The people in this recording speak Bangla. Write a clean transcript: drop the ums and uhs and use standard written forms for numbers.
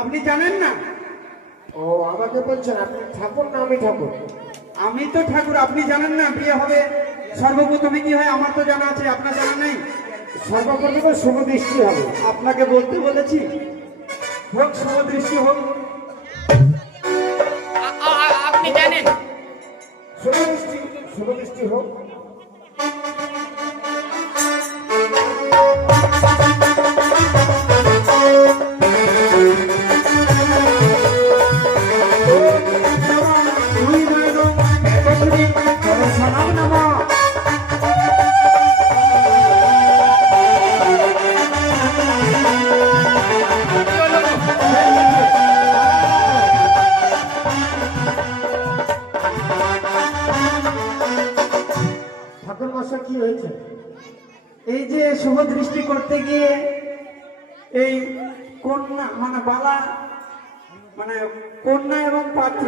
আপনি জানেন না? ও আমাকে বলছেন আপনি ঠাকুর না আমি ঠাকুর? আমি তো ঠাকুর, আপনি জানেন না? বিয়ে হবে সর্বপ্রথমে কি হয় আমার তো জানা আছে, আপনার জানা নেই? সর্বপ্রথমে শুভ দৃষ্টি হবে। আপনাকে বলতে বলেছি, হোক শুভ দৃষ্টি হোক। আপনি জানেন? শুভ দৃষ্টি, শুভ দৃষ্টি হোক। ঠাকুর মশাই কি হয়েছে? এই যে শুভ দৃষ্টি করতে গিয়ে এই কন্যা মানে বালা মানে কন্যা এবং পাত্র